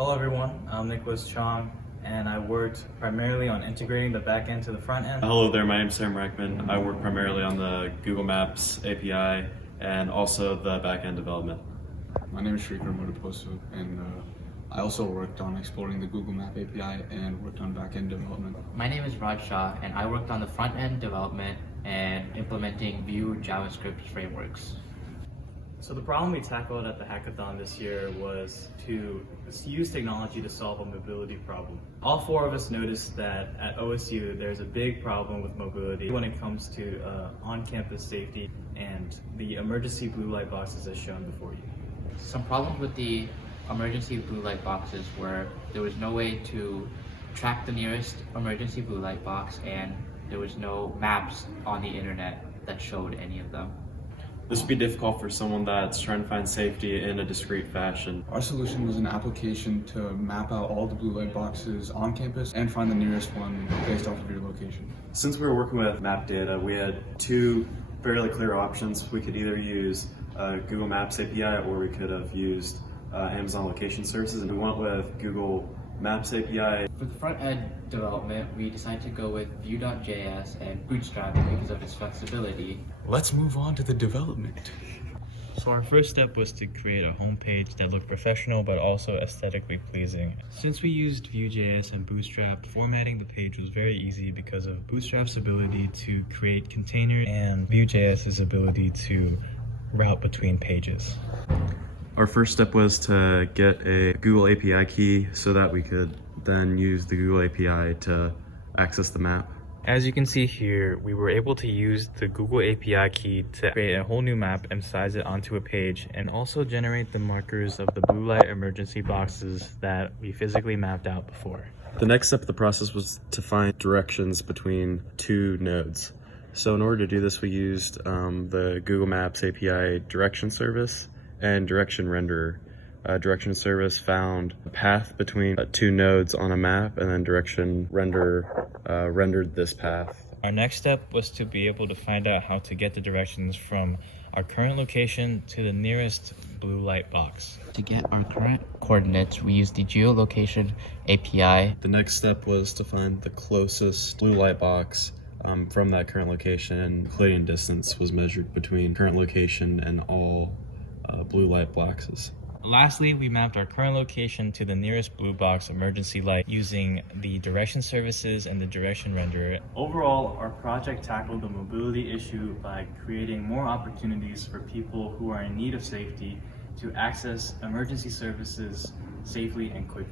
Hello everyone, I'm Nicholas Cheong, and I worked primarily on integrating the back end to the front end. Hello there, my name is Reichman. I work primarily on the Google Maps API and also the back-end development. My name is Srikar Maduposu, and I also worked on exploring the Google Map API and worked on back-end development. My name is Vraj, Shah, and I worked on the front-end development and implementing Vue JavaScript frameworks. So the problem we tackled at the hackathon this year was to use technology to solve a mobility problem. All four of us noticed that at OSU there's a big problem with mobility when it comes to on-campus safety and the emergency blue light boxes as shown before you. Some problems with the emergency blue light boxes were there was no way to track the nearest emergency blue light box, and there was no maps on the internet that showed any of them. This would be difficult for someone that's trying to find safety in a discrete fashion. Our solution was an application to map out all the blue light boxes on campus and find the nearest one based off of your location. Since we were working with map data, we had two fairly clear options. We could either use Google Maps API or we could have used Amazon Location Services, and we went with Google Maps API. For the front-end development, we decided to go with Vue.js and bootstrapping because of its flexibility. Let's move on to the development. So our first step was to create a homepage that looked professional but also aesthetically pleasing. Since we used Vue.js and Bootstrap, formatting the page was very easy because of Bootstrap's ability to create containers and Vue.js's ability to route between pages. Our first step was to get a Google API key so that we could then use the Google API to access the map. As you can see here, we were able to use the Google API key to create a whole new map and size it onto a page, and also generate the markers of the blue light emergency boxes that we physically mapped out before. The next step of the process was to find directions between two nodes. So in order to do this, we used the Google Maps API direction service and direction renderer. Direction service found a path between two nodes on a map, and then direction renderer rendered this path. Our next step was to be able to find out how to get the directions from our current location to the nearest blue light box. To get our current coordinates, we used the geolocation API. The next step was to find the closest blue light box from that current location, and Euclidean distance was measured between current location and all blue light boxes. Lastly, we mapped our current location to the nearest blue box emergency light using the direction services and the direction renderer. Overall, our project tackled the mobility issue by creating more opportunities for people who are in need of safety to access emergency services safely and quickly.